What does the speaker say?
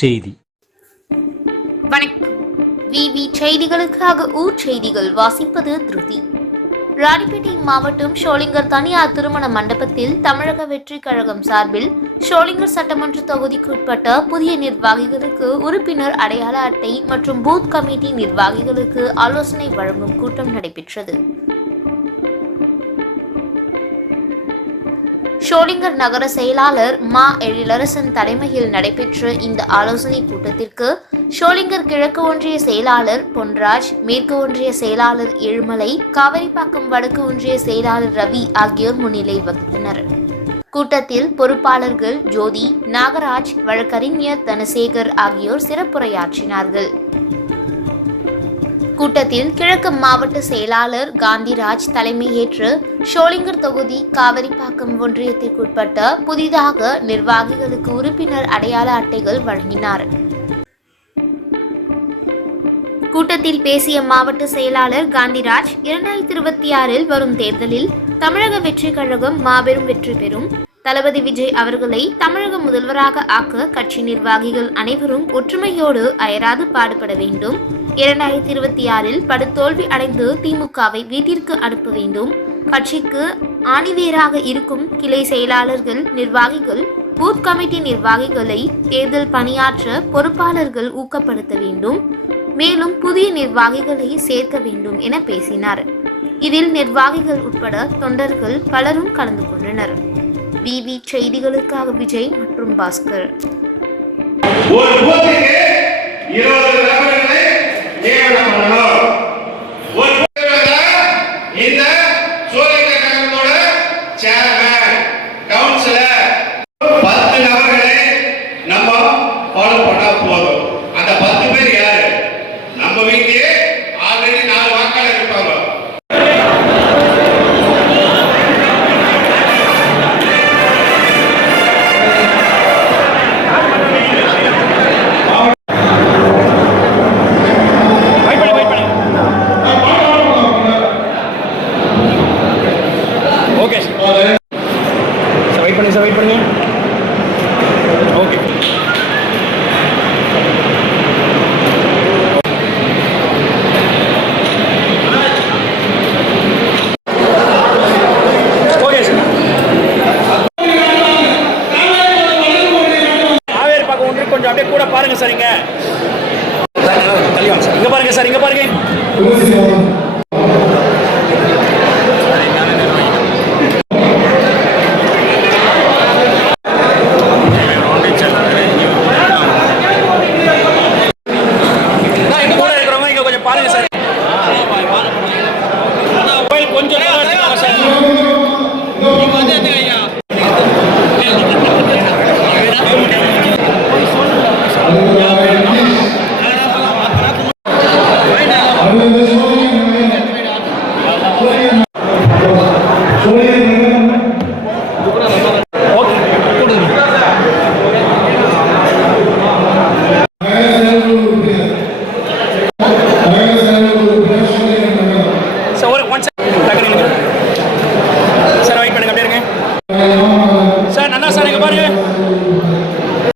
செய்தி. வணக்கம். விவி செய்திகளுக்காக ஊர் செய்திகள் வாசிப்பது திருதி. ராணிப்பேட்டை மாவட்டம் ஷோலிங்கர் தனியார் திருமண மண்டபத்தில் தமிழக வெற்றி கழகம் சார்பில் ஷோலிங்கர் சட்டமன்ற தொகுதிக்கு உட்பட்ட புதிய நிர்வாகிகளுக்கு உறுப்பினர் அடையாள அட்டை மற்றும் பூத் கமிட்டி நிர்வாகிகளுக்கு ஆலோசனை வழங்கும் கூட்டம் நடைபெற்றது. ஷோலிங்கர் நகர செயலாளர் மா எழிலரசன் தலைமையில் நடைபெற்ற இந்த ஆலோசனை கூட்டத்திற்கு ஷோலிங்கர் கிழக்கு ஒன்றிய செயலாளர் பொன்ராஜ் மேற்கு ஒன்றிய செயலாளர் ஏழுமலை காவிரிப்பாக்கம் வடக்கு ஒன்றிய செயலாளர் ரவி ஆகியோர் முன்னிலை வகித்தனர். கூட்டத்தில் பொறுப்பாளர்கள் ஜோதி நாகராஜ் வழக்கறிஞர் தனசேகர் ஆகியோர் சிறப்புரையாற்றினார்கள். கூட்டத்தில் கிழக்கு மாவட்ட செயலாளர் காந்திராஜ் தலைமையேற்று ஷோலிங்கர் தொகுதி காவிரிப்பாக்கம் ஒன்றியத்திற்குட்பட்ட புதிதாக நிர்வாகிகளுக்கு உறுப்பினர் அடையாள அட்டைகள் வழங்கினார். கூட்டத்தில் பேசிய மாவட்ட செயலாளர் காந்திராஜ் இரண்டாயிரத்தி இருபத்தி ஆறில் வரும் தேர்தலில் தமிழக வெற்றி கழகம் மாபெரும் வெற்றி பெறும். தளபதி விஜய் அவர்களை தமிழக முதல்வராக ஆக்க கட்சி நிர்வாகிகள் அனைவரும் ஒற்றுமையோடு அயராது பாடுபட வேண்டும். இரண்டாயிரத்தி இருபத்தி ஆறில் படுதோல்வி அடைந்து திமுகவை வீட்டிற்கு அனுப்ப வேண்டும். கட்சிக்கு ஆணிவேராக இருக்கும் கிளை செயலாளர்கள் நிர்வாகிகள் பூத் கமிட்டி நிர்வாகிகளை தேர்தல் பணியாற்ற பொறுப்பாளர்கள் ஊக்கப்படுத்த வேண்டும். மேலும் புதிய நிர்வாகிகளை சேர்க்க வேண்டும் என பேசினார். இதில் நிர்வாகிகள் உட்பட தொண்டர்கள் பலரும் கலந்து கொண்டனர். விவி செய்திகளுக்காக விஜய் மற்றும் பாஸ்கர். பக்கம் ஒன்று கொஞ்சம் அப்படியே கூட பாருங்க சார் இங்க தள்ளி வாங்க சார் இங்க பாருங்க சார் இங்க பாருங்க